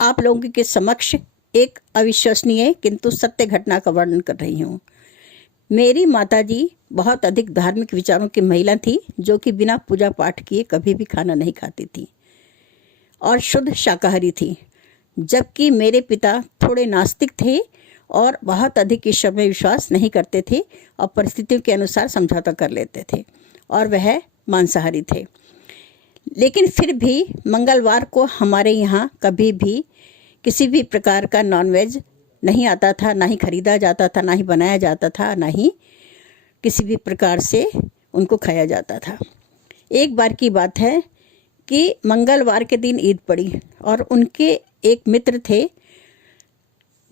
आप लोगों के समक्ष एक अविश्वसनीय किंतु सत्य घटना का वर्णन कर रही हूँ। मेरी माताजी बहुत अधिक धार्मिक विचारों की महिला थी, जो कि बिना पूजा पाठ किए कभी भी खाना नहीं खाती थी और शुद्ध शाकाहारी थी। जबकि मेरे पिता थोड़े नास्तिक थे और बहुत अधिक ईश्वर में विश्वास नहीं करते थे और परिस्थितियों के अनुसार समझौता कर लेते थे, और वह मांसाहारी थे। लेकिन फिर भी मंगलवार को हमारे यहाँ कभी भी किसी भी प्रकार का नॉनवेज नहीं आता था, ना ही खरीदा जाता था, ना ही बनाया जाता था, ना ही किसी भी प्रकार से उनको खाया जाता था। एक बार की बात है कि मंगलवार के दिन ईद पड़ी और उनके एक मित्र थे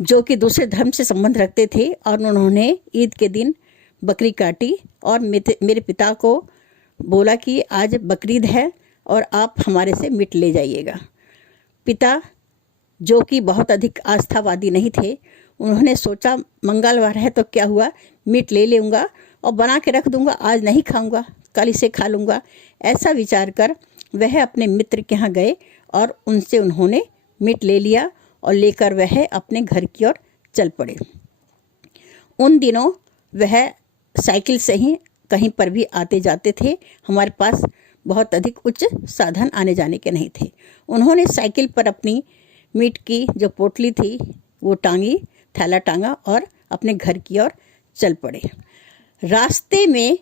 जो कि दूसरे धर्म से संबंध रखते थे, और उन्होंने ईद के दिन बकरी काटी और मेरे पिता को बोला कि आज बकरीद है और आप हमारे से मीट ले जाइएगा। पिता, जो कि बहुत अधिक आस्थावादी नहीं थे, उन्होंने सोचा मंगलवार है तो क्या हुआ, मीट ले लूँगा और बना के रख दूँगा, आज नहीं खाऊँगा, कल इसे खा लूँगा। ऐसा विचार कर वह अपने मित्र के यहाँ गए और उनसे उन्होंने मीट ले लिया और लेकर वह अपने घर की ओर चल पड़े। उन दिनों वह साइकिल से ही कहीं पर भी आते जाते थे। हमारे पास बहुत अधिक उच्च साधन आने जाने के नहीं थे। उन्होंने साइकिल पर अपनी मीट की जो पोटली थी वो टांगी, थैला टांगा और अपने घर की ओर चल पड़े। रास्ते में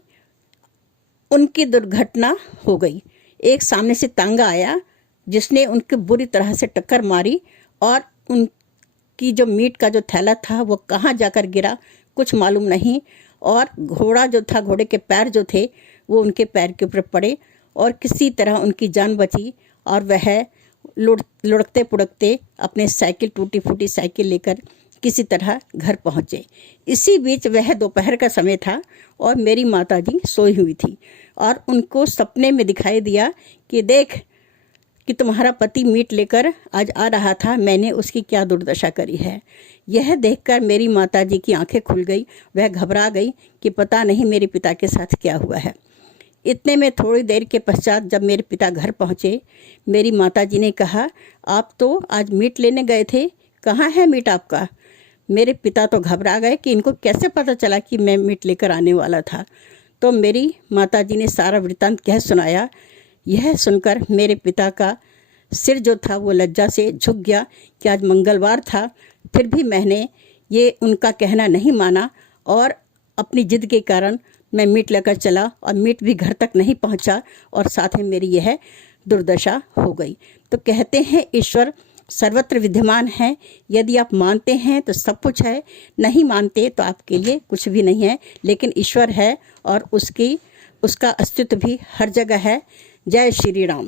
उनकी दुर्घटना हो गई। एक सामने से तांगा आया जिसने उनके बुरी तरह से टक्कर मारी और उनकी जो मीट का जो थैला था वो कहाँ जाकर गिरा कुछ मालूम नहीं, और घोड़ा जो था, घोड़े के पैर जो थे वो उनके पैर के ऊपर पड़े और किसी तरह उनकी जान बची और वह लुढ़कते पुढ़कते अपने साइकिल, टूटी फूटी साइकिल लेकर किसी तरह घर पहुँचे। इसी बीच वह दोपहर का समय था और मेरी माताजी सोई हुई थी और उनको सपने में दिखाई दिया कि देख कि तुम्हारा पति मीट लेकर आज आ रहा था, मैंने उसकी क्या दुर्दशा करी है। यह देखकर मेरी माताजी की आंखें खुल गई। वह घबरा गई कि पता नहीं मेरे पिता के साथ क्या हुआ है। इतने में थोड़ी देर के पश्चात जब मेरे पिता घर पहुँचे, मेरी माताजी ने कहा, आप तो आज मीट लेने गए थे, कहाँ है मीट आपका? मेरे पिता तो घबरा गए कि इनको कैसे पता चला कि मैं मीट लेकर आने वाला था। तो मेरी माताजी ने सारा वृत्तांत कह सुनाया। यह सुनकर मेरे पिता का सिर जो था वो लज्जा से झुक गया कि आज मंगलवार था। फिर भी मैंने ये उनका कहना नहीं माना और अपनी जिद के कारण मैं मीट लेकर चला और मीट भी घर तक नहीं पहुंचा और साथ में मेरी यह दुर्दशा हो गई। तो कहते हैं ईश्वर सर्वत्र विद्यमान है। यदि आप मानते हैं तो सब कुछ है, नहीं मानते तो आपके लिए कुछ भी नहीं है, लेकिन ईश्वर है और उसका अस्तित्व भी हर जगह है। जय श्री राम।